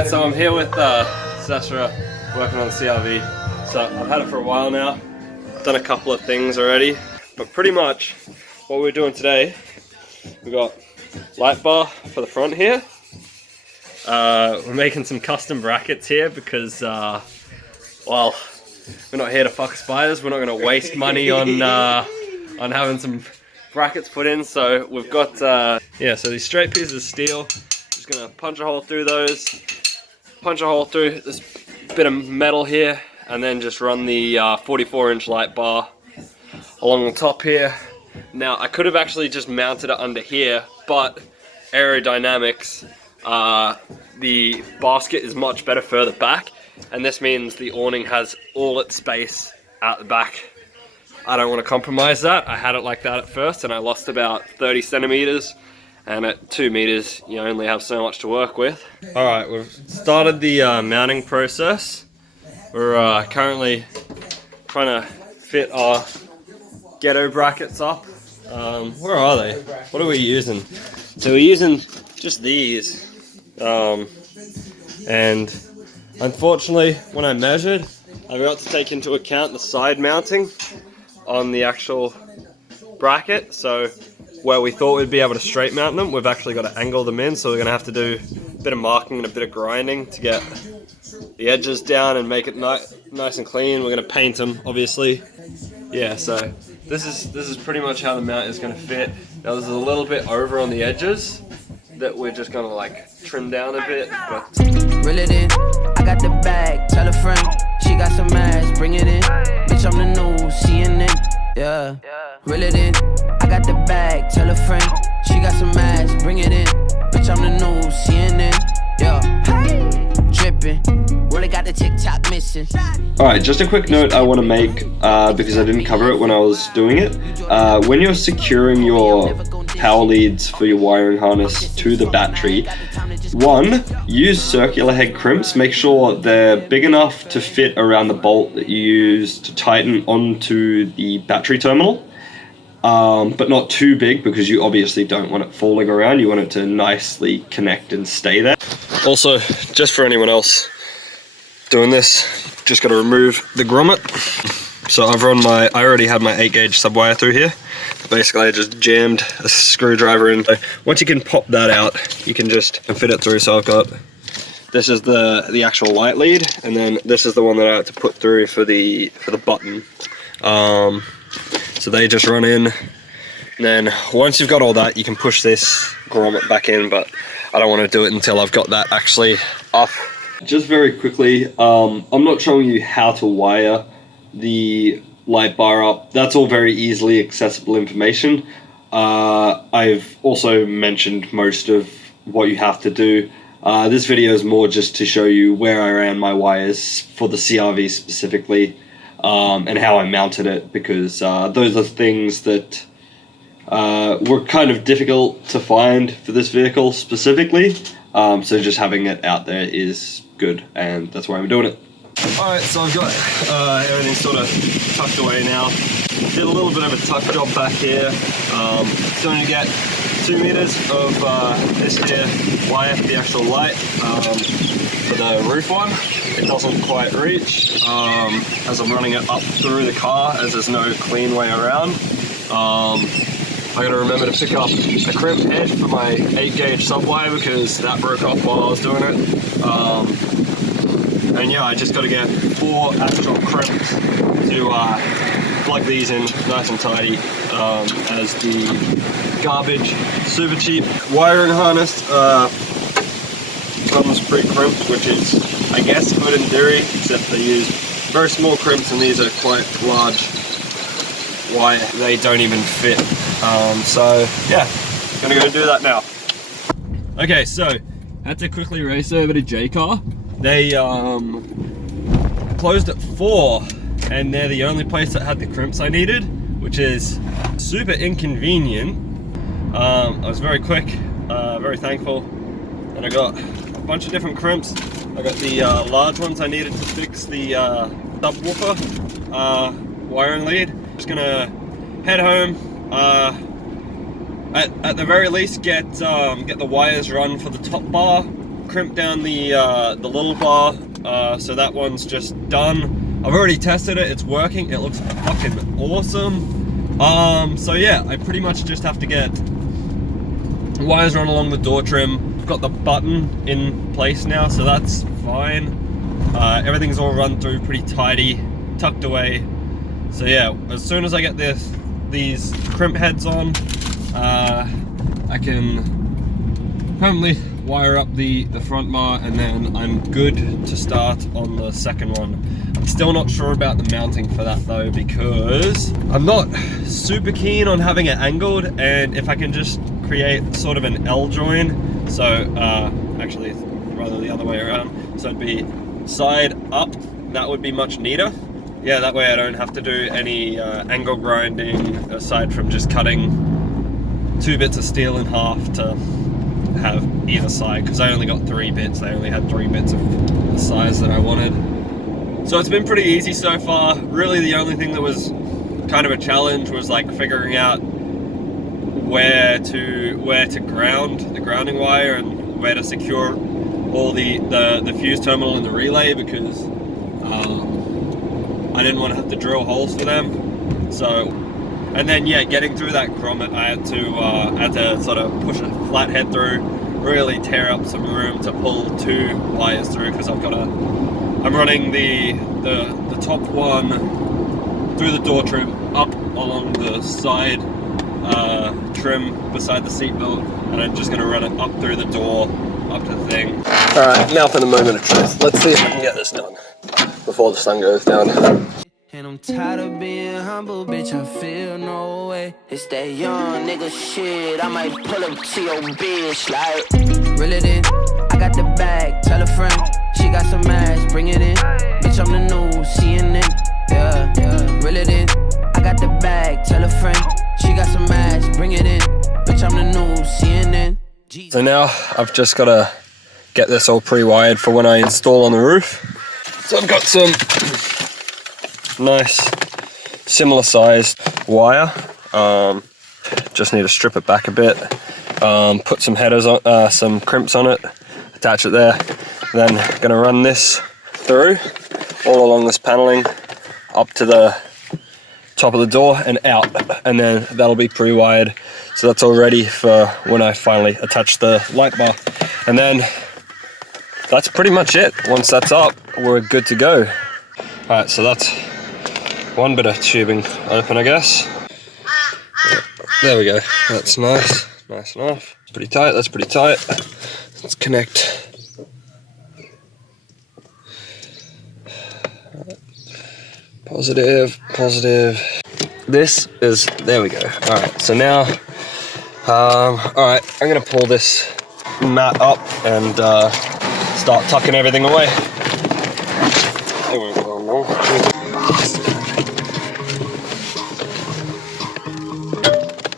Alright, so I'm here with Sasha working on the CR-V. So I've had it for a while now, done a couple of things already, but pretty much what we're doing today, we've got light bar for the front here. We're making some custom brackets here because, well, we're not here to fuck spiders. We're not going to waste money on having some brackets put in. So we've got, yeah, so these straight pieces of steel. Just going to punch a hole through those, punch a hole through this bit of metal here, and then just run the 44-inch light bar along the top here. Now, I could have actually just mounted it under here, but aerodynamics, the basket is much better further back, and this means the awning has all its space out the back. I don't want to compromise that. I had it like that at first, and I lost about 30 centimeters, and at 2 meters, you only have so much to work with. All right, we've started the mounting process. We're currently trying to fit our ghetto brackets up. Where are they? What are we using? So we're using just these. And unfortunately, when I measured, I forgot to take into account the side mounting on the actual bracket. So where we thought we'd be able to straight mount them, we've actually got to angle them in. So we're going to have to do a bit of marking and a bit of grinding to get the edges down and make it nice and clean. We're going to paint them, obviously. Yeah, so this is pretty much how the mount is going to fit. Now there's a little bit over on the edges that we're just going to like trim down a bit, but reel it in, I got the bag, tell a friend, she got some ass, bring it in, bitch I'm the new CNN, yeah, reel it in, I got the bag, tell a friend, she got some ass, bring it in, bitch I'm the new CNN, yeah, dripping, really got the TikTok missing. Alright, just a quick note I want to make, because I didn't cover it when I was doing it. When you're securing your power leads for your wiring harness to the battery, one, use circular head crimps. Make sure they're big enough to fit around the bolt that you use to tighten onto the battery terminal, but not too big because you obviously don't want it falling around. You want it to nicely connect and stay there. Also, just for anyone else doing this, just got to remove the grommet. So I've run I already had my 8-gauge subwire through here. Basically I just jammed a screwdriver in. So once you can pop that out, you can just fit it through. So I've got, this is the actual light lead, and then this is the one that I had to put through for the button. So they just run in, and then once you've got all that, you can push this grommet back in, but I don't want to do it until I've got that actually up. Just very quickly, I'm not showing you how to wire the light bar up. That's all very easily accessible information. I've also mentioned most of what you have to do. This video is more just to show you where I ran my wires for the CR-V specifically, and how I mounted it, because those are things that were kind of difficult to find for this vehicle specifically. So just having it out there is good, and that's why I'm doing it. Alright, so I've got everything sort of tucked away now. Did a little bit of a tuck job back here. Still need to get 2 meters of this here wire for the actual light for the roof one. It doesn't quite reach as I'm running it up through the car, as there's no clean way around. I gotta remember to pick up a crimp head for my 8-gauge subwire because that broke off while I was doing it. And yeah, I just got to get 4 actual crimps to plug these in nice and tidy, as the garbage, super cheap wiring harness comes pre-crimped, which is, I guess, good in theory, except they use very small crimps and these are quite large wire. They don't even fit. So yeah, gonna go do that now. Okay, so I had to quickly race over to J-Car. They closed at 4, and they're the only place that had the crimps I needed, which is super inconvenient. I was very quick, very thankful, and I got a bunch of different crimps. I got the large ones I needed to fix the subwoofer wiring lead. Just gonna head home. At the very least, get the wires run for the top bar crimped down the little bar, so that one's just done. I've already tested it, it's working, it looks fucking awesome. So yeah, I pretty much just have to get wires run along the door trim. I've got the button in place now, so that's fine. Everything's all run through pretty tidy, tucked away. So yeah, as soon as I get these crimp heads on, I can permanently wire up the front bar, and then I'm good to start on the second one. I'm still not sure about the mounting for that though, because I'm not super keen on having it angled, and if I can just create sort of an L join, so actually it's rather the other way around, so it'd be side up, that would be much neater. Yeah, that way I don't have to do any angle grinding aside from just cutting 2 bits of steel in half to have either side, because I only got 3 bits. I only had 3 bits of the size that I wanted. So it's been pretty easy so far. Really the only thing that was kind of a challenge was like figuring out where to ground the grounding wire and where to secure all the fuse terminal and the relay, because I didn't want to have to drill holes for them. So, and then yeah, getting through that grommet, I had to sort of push a flathead through, really tear up some room to pull 2 wires through, because I'm running the top one through the door trim up along the side trim beside the seat belt, and I'm just going to run it up through the door, up to the thing. Alright, now for the moment of truth. Let's see if I can get this done before the sun goes down. And I'm tired of being humble, bitch, I feel no way. It's that young nigga shit, I might pull up to your bitch like reel it in, I got the bag, tell a friend. She got some ass, bring it in. Bitch, I'm the new CNN, yeah. Reel it in, I got the bag, tell a friend. She got some ass, bring it in. Bitch, I'm the new CNN. So now I've just got to get this all pre-wired for when I install on the roof. So I've got some nice similar sized wire. Just need to strip it back a bit, put some headers on, some crimps on it, attach it there. Then gonna run this through all along this paneling up to the top of the door and out, and then that'll be pre-wired, so that's all ready for when I finally attach the light bar. And then that's pretty much it. Once that's up, we're good to go. All right, so that's one bit of tubing open, I guess. There we go, that's nice enough. Pretty tight, that's pretty tight. Let's connect. Positive. This is, there we go. All right, so now, all right, I'm gonna pull this mat up and start tucking everything away. It won't go long.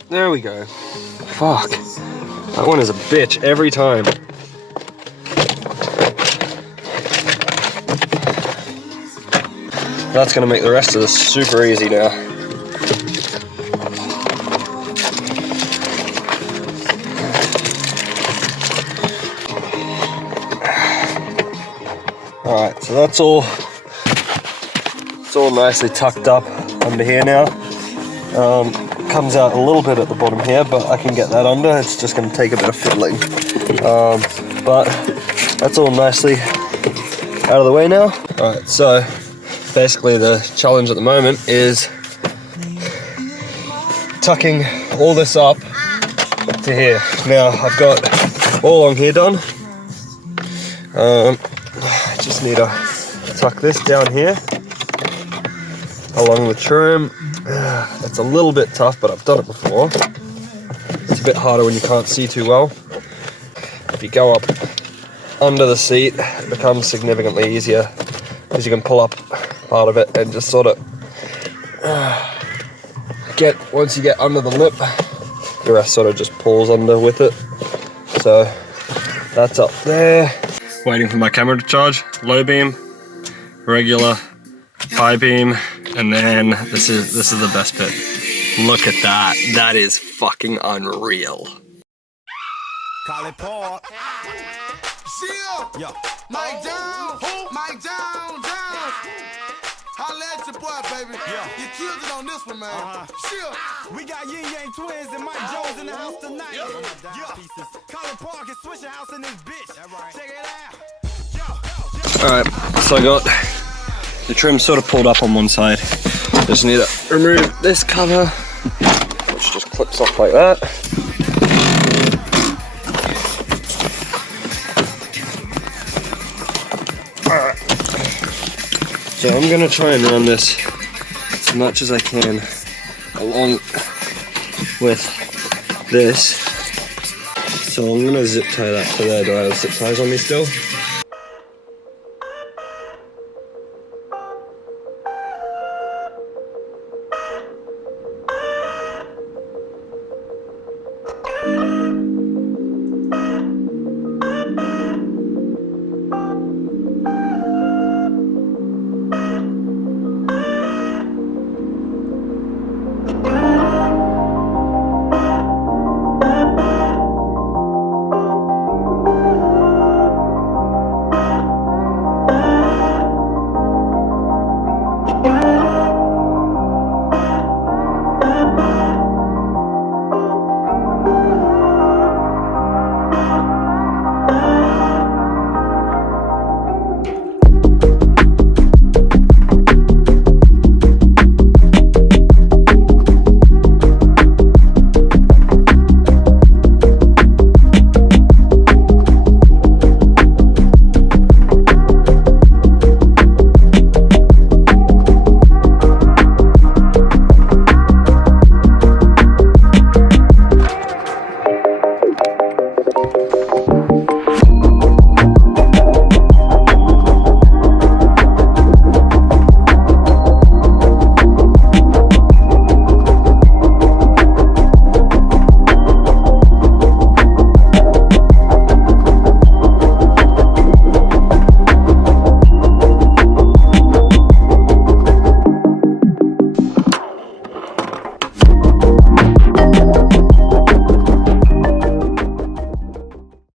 There we go. Fuck, that one is a bitch every time. That's gonna make the rest of this super easy now. Alright, so it's all nicely tucked up under here now. Comes out a little bit at the bottom here, but I can get that under. It's just gonna take a bit of fiddling. But that's all nicely out of the way now. Alright, so basically the challenge at the moment is tucking all this up to here. Now I've got all along here done. I just need to tuck this down here along the trim. It's a little bit tough, but I've done it before. It's a bit harder when you can't see too well. If you go up under the seat, it becomes significantly easier because you can pull up part of it and just sort of once you get under the lip, the rest sort of just pulls under with it. So that's up there. Waiting for my camera to charge. Low beam, regular, high beam, and then this is the best bit. Look at that. That is fucking unreal. Call it pork. chill. Yeah. Mike down. Mike down. Holla at your boy, baby. Yeah. You killed it on this one, man. Chill. We got Yin Yang Twins and Mike Jones in the house tonight. Yeah. Colin Park and Swisher House in this bitch. Check it out. Alright, so I got the trim sort of pulled up on one side. Just need to remove this cover, which just clips off like that. Alright. So I'm going to try and run this as much as I can along with this. So I'm going to zip tie that to there. Do I have zip ties on me still?